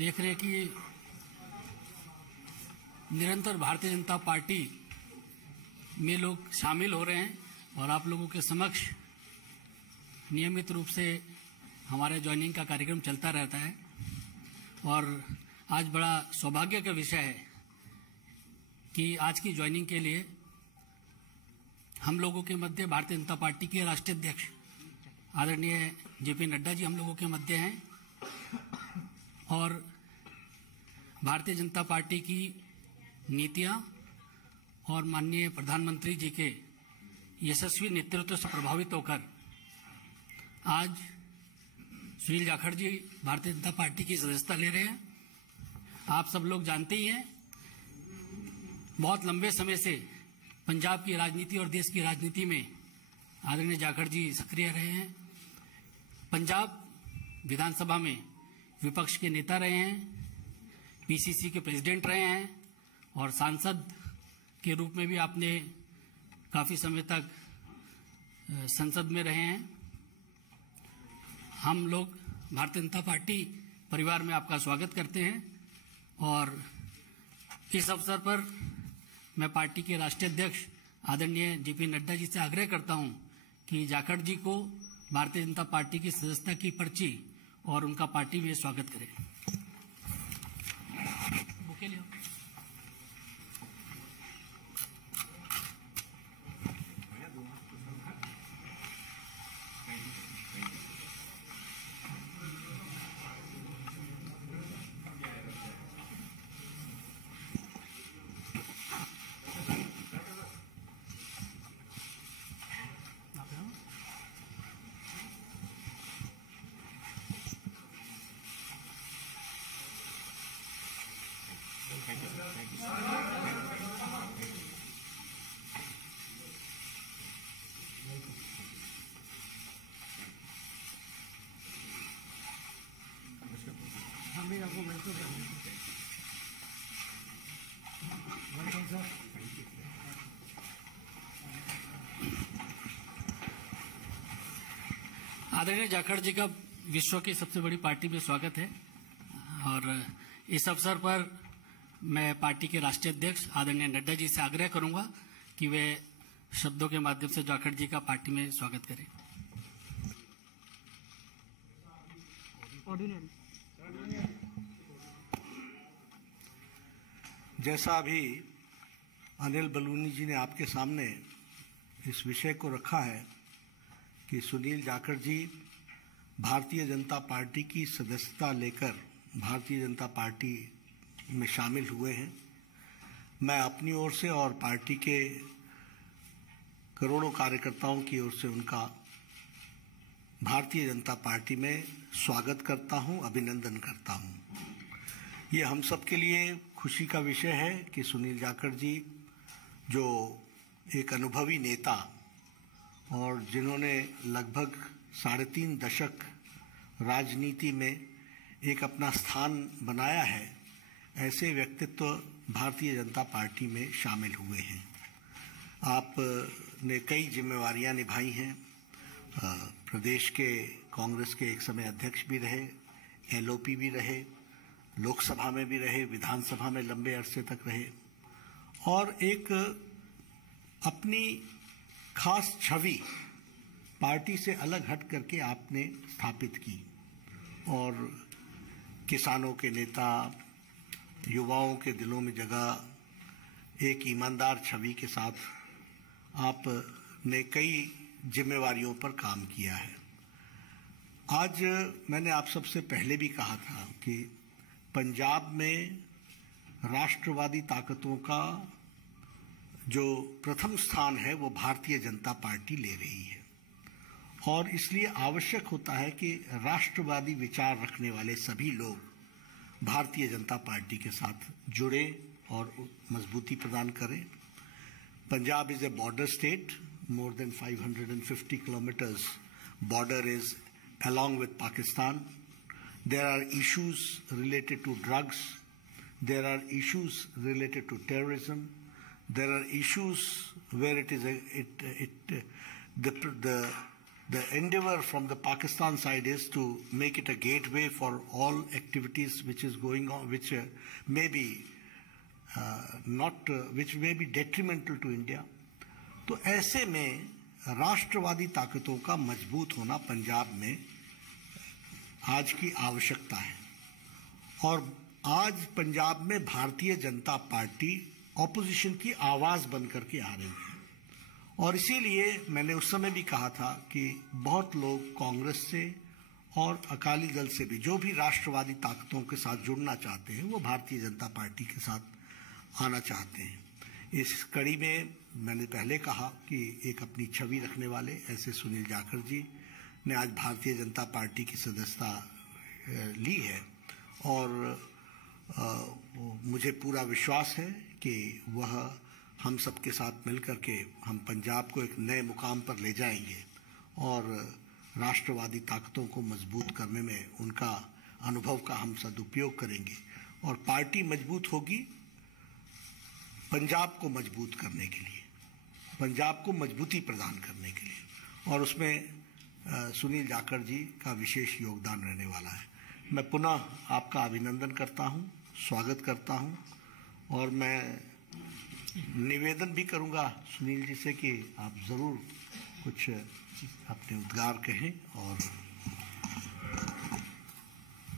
देख रहे कि निरंतर भारतीय जनता पार्टी में लोग शामिल हो रहे हैं और आप लोगों के समक्ष नियमित रूप से हमारे ज्वाइनिंग का कार्यक्रम चलता रहता है। और आज बड़ा सौभाग्य का विषय है कि आज की ज्वाइनिंग के लिए हम लोगों के मध्य भारतीय जनता पार्टी के राष्ट्रीय अध्यक्ष आदरणीय जेपी नड्डा जी हम लोगों के मध्य हैं और भारतीय जनता पार्टी की नीतियां और माननीय प्रधानमंत्री जी के यशस्वी नेतृत्व से प्रभावित होकर आज सुनील जाखड़ जी भारतीय जनता पार्टी की सदस्यता ले रहे हैं। आप सब लोग जानते ही हैं, बहुत लंबे समय से पंजाब की राजनीति और देश की राजनीति में आदरणीय जाखड़ जी सक्रिय रहे हैं। पंजाब विधानसभा में विपक्ष के नेता रहे हैं, पीसीसी के प्रेसिडेंट रहे हैं और सांसद के रूप में भी आपने काफी समय तक संसद में रहे हैं। हम लोग भारतीय जनता पार्टी परिवार में आपका स्वागत करते हैं और इस अवसर पर मैं पार्टी के राष्ट्रीय अध्यक्ष आदरणीय जेपी नड्डा जी से आग्रह करता हूं कि जाखड़ जी को भारतीय जनता पार्टी की सदस्यता की पर्ची और उनका पार्टी में स्वागत करें। बुके लियो। आदरणीय जाखड़ जी का विश्व की सबसे बड़ी पार्टी में स्वागत है और इस अवसर पर मैं पार्टी के राष्ट्रीय अध्यक्ष आदरणीय नड्डा जी से आग्रह करूंगा कि वे शब्दों के माध्यम से जाखड़ जी का पार्टी में स्वागत करें। जैसा अभी अनिल बलूनी जी ने आपके सामने इस विषय को रखा है कि सुनील जाखड़ जी भारतीय जनता पार्टी की सदस्यता लेकर भारतीय जनता पार्टी में शामिल हुए हैं, मैं अपनी ओर से और पार्टी के करोड़ों कार्यकर्ताओं की ओर से उनका भारतीय जनता पार्टी में स्वागत करता हूं, अभिनंदन करता हूं। ये हम सब के लिए खुशी का विषय है कि सुनील जाखड़ जी जो एक अनुभवी नेता और जिन्होंने लगभग 3.5 दशक राजनीति में एक अपना स्थान बनाया है, ऐसे व्यक्तित्व भारतीय जनता पार्टी में शामिल हुए हैं। आपने कई जिम्मेवारियां निभाई हैं, प्रदेश के कांग्रेस के एक समय अध्यक्ष भी रहे, एलओपी भी रहे, लोकसभा में भी रहे, विधानसभा में लंबे अरसे तक रहे और एक अपनी खास छवि पार्टी से अलग हट करके आपने स्थापित की और किसानों के नेता, युवाओं के दिलों में जगह एक ईमानदार छवि के साथ आपने कई जिम्मेवारियों पर काम किया है। आज मैंने आप सबसे पहले भी कहा था कि पंजाब में राष्ट्रवादी ताकतों का जो प्रथम स्थान है वो भारतीय जनता पार्टी ले रही है और इसलिए आवश्यक होता है कि राष्ट्रवादी विचार रखने वाले सभी लोग भारतीय जनता पार्टी के साथ जुड़े और मजबूती प्रदान करें। Punjab is a border state, more than 550 kilometers border is along with Pakistan. There are issues related to drugs, there are issues related to terrorism, there are issues where it is The endeavor from the Pakistan side is to make it a gateway for all activities which is going on, which may be which may be detrimental to India. तो ऐसे में राष्ट्रवादी ताकतों का मजबूत होना पंजाब में आज की आवश्यकता है और आज पंजाब में भारतीय जनता पार्टी ऑपोजिशन की आवाज बन करके आ रही है और इसीलिए मैंने उस समय भी कहा था कि बहुत लोग कांग्रेस से और अकाली दल से भी जो भी राष्ट्रवादी ताकतों के साथ जुड़ना चाहते हैं वो भारतीय जनता पार्टी के साथ आना चाहते हैं। इस कड़ी में मैंने पहले कहा कि एक अपनी छवि रखने वाले ऐसे सुनील जाखड़ जी ने आज भारतीय जनता पार्टी की सदस्यता ली है और मुझे पूरा विश्वास है कि वह हम सबके साथ मिलकर के हम पंजाब को एक नए मुकाम पर ले जाएंगे और राष्ट्रवादी ताकतों को मजबूत करने में उनका अनुभव का हम सदुपयोग करेंगे और पार्टी मजबूत होगी पंजाब को मजबूत करने के लिए, पंजाब को मजबूती प्रदान करने के लिए और उसमें सुनील जाखड़ जी का विशेष योगदान रहने वाला है। मैं पुनः आपका अभिनंदन करता हूं, स्वागत करता हूं और मैं निवेदन भी करूंगा सुनील जी से कि आप जरूर कुछ अपने उद्गार कहें और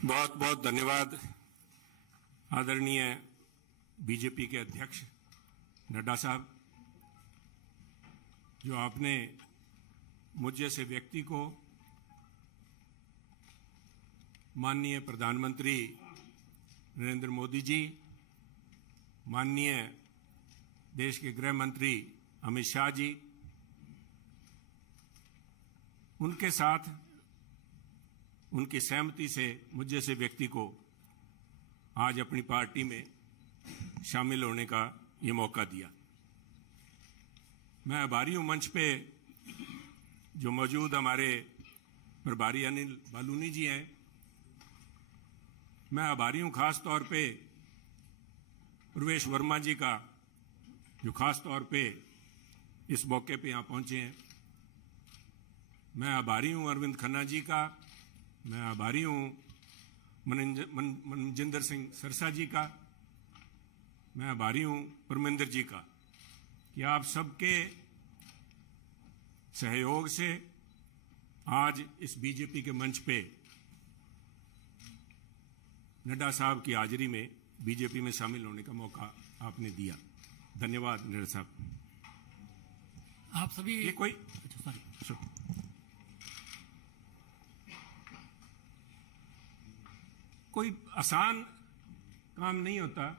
बहुत बहुत धन्यवाद आदरणीय बीजेपी के अध्यक्ष नड्डा साहब, जो आपने मुझ जैसे व्यक्ति को माननीय प्रधानमंत्री नरेंद्र मोदी जी, माननीय देश के गृह मंत्री अमित शाह जी, उनके साथ उनकी सहमति से मुझ जैसे व्यक्ति को आज अपनी पार्टी में शामिल होने का ये मौका दिया। मैं आभारी हूं मंच पे जो मौजूद हमारे प्रभारी अनिल बालूनी जी हैं। मैं आभारी हूं खास तौर पे प्रवेश वर्मा जी का, जो खास तौर पे इस मौके पे यहां पहुंचे हैं। मैं आभारी हूं अरविंद खन्ना जी का, मैं आभारी हूं मनजिंदर सिंह सरसा जी का, मैं आभारी हूं परमिंदर जी का कि आप सबके सहयोग से आज इस बीजेपी के मंच पे नड्डा साहब की हाजिरी में बीजेपी में शामिल होने का मौका आपने दिया। धन्यवाद नड्डा साहब। आप सभी ये कोई कोई आसान काम नहीं होता।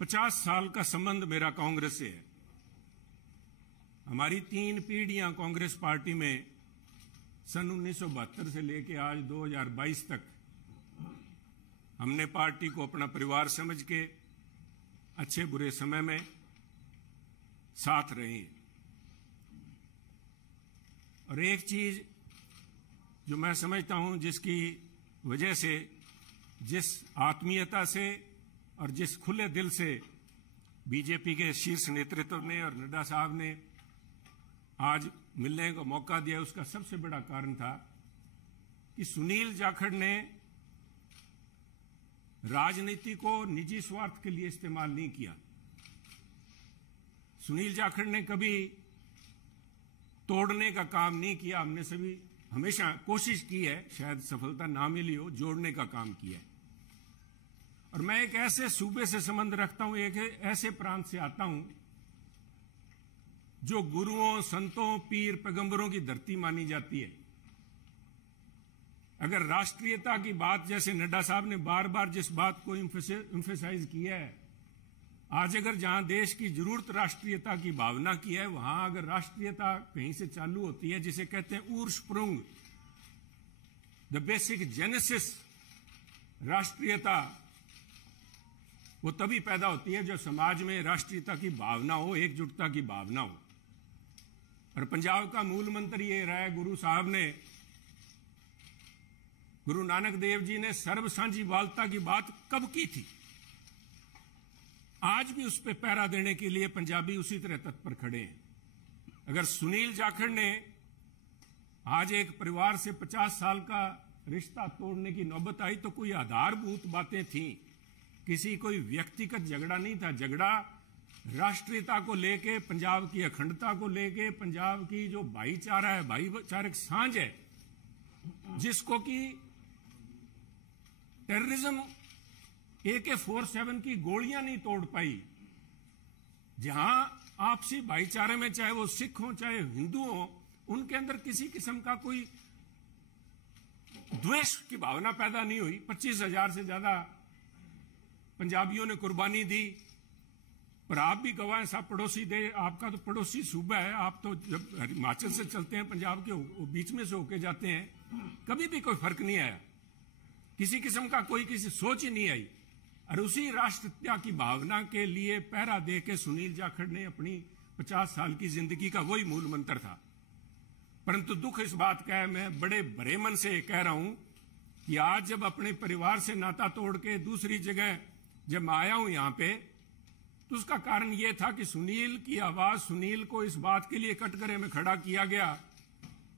50 साल का संबंध मेरा कांग्रेस से है। हमारी 3 पीढ़ियां कांग्रेस पार्टी में सन 1972 से लेकर आज 2022 तक हमने पार्टी को अपना परिवार समझ के अच्छे बुरे समय में साथ रहे हैं। और एक चीज जो मैं समझता हूं, जिसकी वजह से, जिस आत्मीयता से और जिस खुले दिल से बीजेपी के शीर्ष नेतृत्व ने और नड्डा साहब ने आज मिलने का मौका दिया, उसका सबसे बड़ा कारण था कि सुनील जाखड़ ने राजनीति को निजी स्वार्थ के लिए इस्तेमाल नहीं किया। सुनील जाखड़ ने कभी तोड़ने का काम नहीं किया। हमने सभी हमेशा कोशिश की है, शायद सफलता ना मिली हो, जोड़ने का काम किया है। और मैं एक ऐसे सूबे से संबंध रखता हूं, एक ऐसे प्रांत से आता हूं जो गुरुओं, संतों, पीर, पैगंबरों की धरती मानी जाती है। अगर राष्ट्रीयता की बात, जैसे नड्डा साहब ने बार बार जिस बात को एम्फेसाइज किया है, आज अगर जहां देश की जरूरत राष्ट्रीयता की भावना की है, वहां अगर राष्ट्रीयता कहीं से चालू होती है, जिसे कहते हैं उर्स्प्रुंग, द बेसिक जेनेसिस राष्ट्रीयता, वो तभी पैदा होती है जब समाज में राष्ट्रीयता की भावना हो, एकजुटता की भावना हो। और पंजाब का मूल मंत्र ये रहा है, गुरु साहब ने, गुरु नानक देव जी ने सर्व साझीवालता की बात कब की थी? आज भी उस पर पहरा देने के लिए पंजाबी उसी तरह तत्पर खड़े हैं। अगर सुनील जाखड़ ने आज एक परिवार से 50 साल का रिश्ता तोड़ने की नौबत आई तो कोई आधारभूत बातें थीं, किसी कोई व्यक्तिगत झगड़ा नहीं था। झगड़ा राष्ट्रीयता को लेके, पंजाब की अखंडता को लेके, पंजाब की जो भाईचारा है, भाईचारक सांझ है, जिसको कि टेररिज्म AK-47 की गोलियां नहीं तोड़ पाई। जहां आपसी भाईचारे में, चाहे वो सिख हो चाहे हिंदू हो, उनके अंदर किसी किस्म का कोई द्वेष की भावना पैदा नहीं हुई। 25,000 से ज्यादा पंजाबियों ने कुर्बानी दी। पर आप भी गवाह हैं, साहब पड़ोसी दे, आपका तो पड़ोसी सूबा है, आप तो जब हिमाचल से चलते हैं, पंजाब के बीच में से होके जाते हैं, कभी भी कोई फर्क नहीं आया, किसी किस्म का कोई किसी सोच ही नहीं आई। और उसी राष्ट्रीयता की भावना के लिए पहरा दे के सुनील जाखड़ ने अपनी 50 साल की जिंदगी का वही मूल मंत्र था। परंतु दुख इस बात का है, मैं बड़े भरे मन से कह रहा हूं कि आज जब अपने परिवार से नाता तोड़ के दूसरी जगह जब मैं आया हूं यहां पे, तो उसका कारण यह था कि सुनील की आवाज, सुनील को इस बात के लिए कटघरे में खड़ा किया गया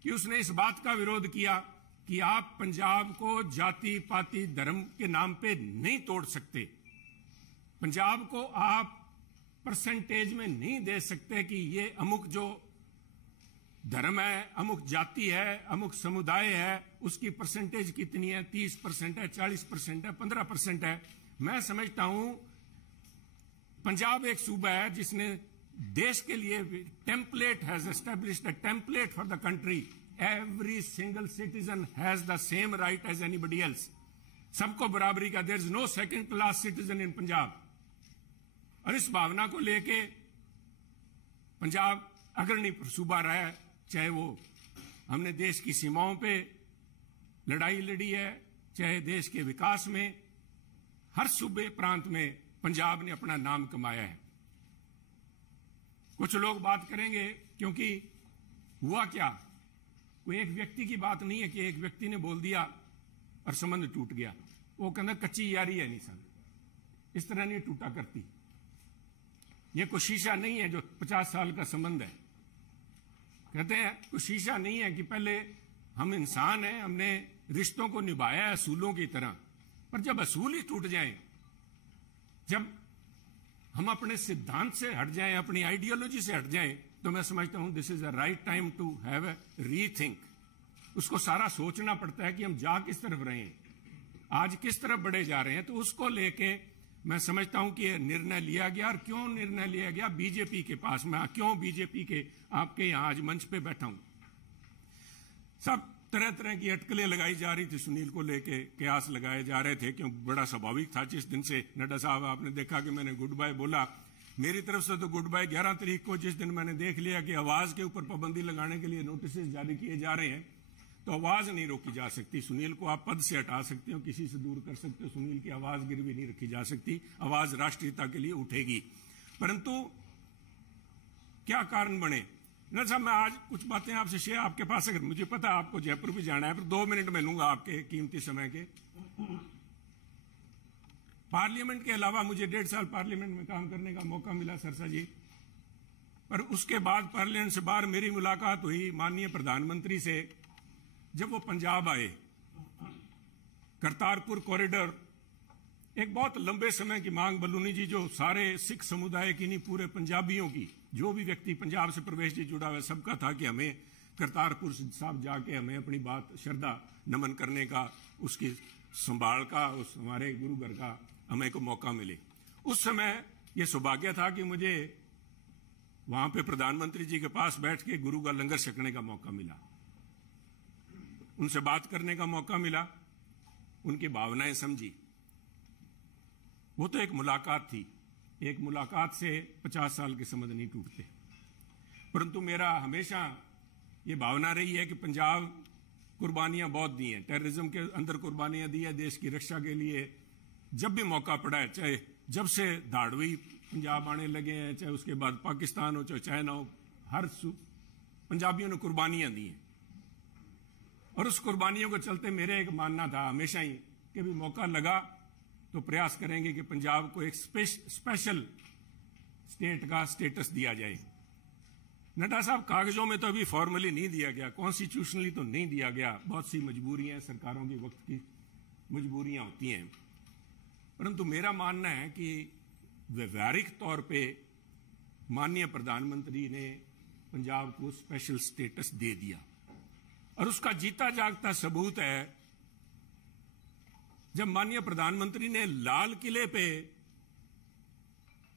कि उसने इस बात का विरोध किया कि आप पंजाब को जाति पाति धर्म के नाम पे नहीं तोड़ सकते, पंजाब को आप परसेंटेज में नहीं दे सकते कि ये अमुक जो धर्म है, अमुक जाति है, अमुक समुदाय है, उसकी परसेंटेज कितनी है, 30% है, 40% है, 15% है। मैं समझता हूं पंजाब एक सूबा है जिसने देश के लिए template has established a template for the country. Every single citizen has the same right as anybody else. सबको बराबरी का, there is no second class citizen in Punjab. और इस भावना को लेके पंजाब अग्रणी सूबा रहा है, चाहे वो हमने देश की सीमाओं पे लड़ाई लड़ी है, चाहे देश के विकास में, हर सूबे प्रांत में पंजाब ने अपना नाम कमाया है। कुछ लोग बात करेंगे क्योंकि हुआ क्या, कोई एक व्यक्ति की बात नहीं है कि एक व्यक्ति ने बोल दिया और संबंध टूट गया। वो कहना कच्ची यारी है निशान, इस तरह नहीं टूटा करती। ये कोई शीशा नहीं है जो 50 साल का संबंध है। कहते हैं कोई शीशा नहीं है कि पहले हम इंसान हैं, हमने रिश्तों को निभाया है असूलों की तरह, पर जब असूल ही टूट जाएं, जब हम अपने सिद्धांत से हट जाएं, अपनी आइडियोलॉजी से हट जाएं, तो मैं समझता हूं this is a right time to have a rethink. उसको सारा सोचना पड़ता है कि हम जा किस तरफ रहे हैं, आज किस तरफ बढ़े जा रहे हैं। तो उसको लेके मैं समझता हूं कि यह निर्णय लिया गया। और क्यों निर्णय लिया गया, बीजेपी के पास, मैं क्यों बीजेपी के आपके यहां आज मंच पे बैठा हूं। सब तरह तरह की अटकलें लगाई जा रही थी सुनील को लेके, कयास लगाए जा रहे थे, क्यों बड़ा स्वाभाविक था। जिस दिन से नड्डा साहब आपने देखा कि मैंने गुड बाय बोला, मेरी तरफ से तो गुड बाय 11 तारीख को, जिस दिन मैंने देख लिया कि आवाज के ऊपर पाबंदी लगाने के लिए नोटिस जारी किए जा रहे हैं, तो आवाज नहीं रोकी जा सकती। सुनील को आप पद से हटा सकते हो, किसी से दूर कर सकते हो, सुनील की आवाज गिरवी नहीं रखी जा सकती। आवाज राष्ट्रीयता के लिए उठेगी। परंतु क्या कारण बने ना साहब, मैं आज कुछ बातें आपसे शेयर, आपके पास अगर मुझे पता है आपको जयपुर भी जाना है, पर 2 मिनट में लूंगा आपके कीमती समय के। पार्लियामेंट के अलावा मुझे 1.5 साल पार्लियामेंट में काम करने का मौका मिला सरसा जी, पर उसके बाद पार्लियामेंट से बाहर मेरी मुलाकात हुई माननीय प्रधानमंत्री से जब वो पंजाब आए। करतारपुर कॉरिडोर एक बहुत लंबे समय की मांग बलूनी जी, जो सारे सिख समुदाय की नहीं, पूरे पंजाबियों की, जो भी व्यक्ति पंजाब से प्रवेश जी जुड़ा हुआ सबका था कि हमें करतारपुर साहब जाके हमें अपनी बात श्रद्धा नमन करने का, उसकी संभाल का, उस हमारे गुरु घर का हमें को मौका मिले। उस समय यह सौभाग्य था कि मुझे वहां पे प्रधानमंत्री जी के पास बैठ के गुरु का लंगर छकने का मौका मिला, उनसे बात करने का मौका मिला, उनकी भावनाएं समझी। वो तो एक मुलाकात थी, एक मुलाकात से 50 साल के संबंध नहीं टूटते। परंतु मेरा हमेशा ये भावना रही है कि पंजाब कुर्बानियां बहुत दी हैं, टेररिज्म के अंदर कुर्बानियां दी है देश की रक्षा के लिए। जब भी मौका पड़ा है, चाहे जब से धाड़वी पंजाब आने लगे हैं, चाहे उसके बाद पाकिस्तान हो, चाहे चाइना हो, हर पंजाबियों ने कुर्बानियां दी हैं। और उस कुर्बानियों को चलते मेरे एक मानना था हमेशा ही कि भी मौका लगा तो प्रयास करेंगे कि पंजाब को एक स्पेशल स्टेट का स्टेटस दिया जाए। नड्डा साहब, कागजों में तो अभी फॉर्मली नहीं दिया गया, कॉन्स्टिट्यूशनली तो नहीं दिया गया, बहुत सी मजबूरियां, सरकारों की वक्त की मजबूरियां होती हैं, परंतु मेरा मानना है कि व्यवहारिक तौर पे माननीय प्रधानमंत्री ने पंजाब को स्पेशल स्टेटस दे दिया और उसका जीता जागता सबूत है जब माननीय प्रधानमंत्री ने लाल किले पे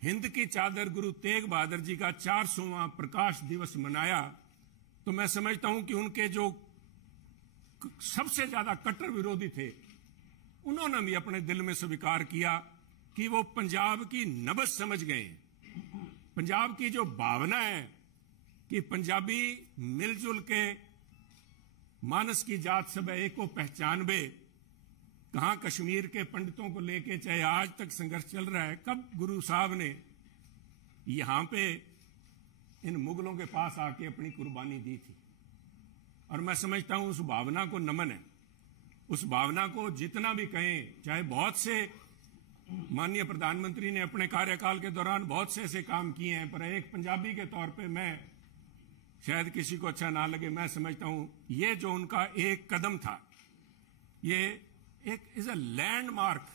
हिंद की चादर गुरु तेग बहादुर जी का 400वां प्रकाश दिवस मनाया, तो मैं समझता हूं कि उनके जो सबसे ज्यादा कट्टर विरोधी थे उन्होंने भी अपने दिल में स्वीकार किया कि वो पंजाब की नब्ज समझ गए। पंजाब की जो भावना है कि पंजाबी मिलजुल के मानस की जात सब एक को पहचानबे, कहां कश्मीर के पंडितों को लेके चाहे आज तक संघर्ष चल रहा है, कब गुरु साहब ने यहां पे इन मुगलों के पास आके अपनी कुर्बानी दी थी। और मैं समझता हूं उस भावना को नमन है, उस भावना को जितना भी कहें, चाहे बहुत से माननीय प्रधानमंत्री ने अपने कार्यकाल के दौरान बहुत से ऐसे काम किए हैं, पर एक पंजाबी के तौर पे मैं, शायद किसी को अच्छा ना लगे, मैं समझता हूं ये जो उनका एक कदम था, ये एक इज अ लैंडमार्क।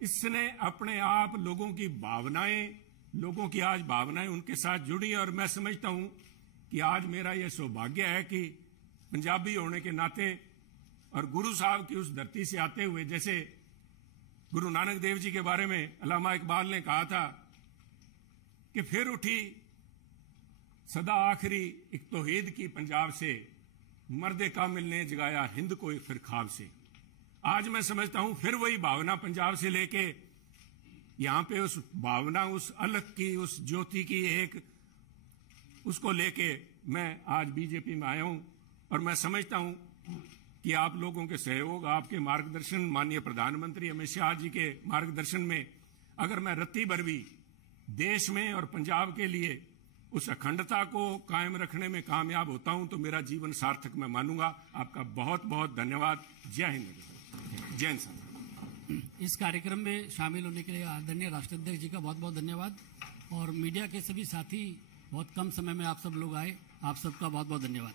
इसने अपने आप लोगों की भावनाएं, लोगों की आज भावनाएं उनके साथ जुड़ी, और मैं समझता हूं कि आज मेरा यह सौभाग्य है कि पंजाबी होने के नाते और गुरु साहब की उस धरती से आते हुए, जैसे गुरु नानक देव जी के बारे में अल्लामा इकबाल ने कहा था कि फिर उठी सदा आखिरी एक तौहीद की पंजाब से, मर्दे कामिल ने जगाया हिंद को फिर ख्वाब से। आज मैं समझता हूं फिर वही भावना पंजाब से लेके यहां पे उस भावना, उस अलग की, उस ज्योति की एक, उसको लेके मैं आज बीजेपी में आया हूं। और मैं समझता हूं कि आप लोगों के सहयोग, आपके मार्गदर्शन, माननीय प्रधानमंत्री अमित शाह जी के मार्गदर्शन में अगर मैं रत्ती भर भी देश में और पंजाब के लिए उस अखंडता को कायम रखने में कामयाब होता हूं तो मेरा जीवन सार्थक मैं मानूंगा। आपका बहुत बहुत धन्यवाद। जय हिंद, जय हिंद। इस कार्यक्रम में शामिल होने के लिए आदरणीय राष्ट्राध्यक्ष जी का बहुत बहुत धन्यवाद, और मीडिया के सभी साथी, बहुत कम समय में आप सब लोग आए, आप सबका बहुत बहुत धन्यवाद।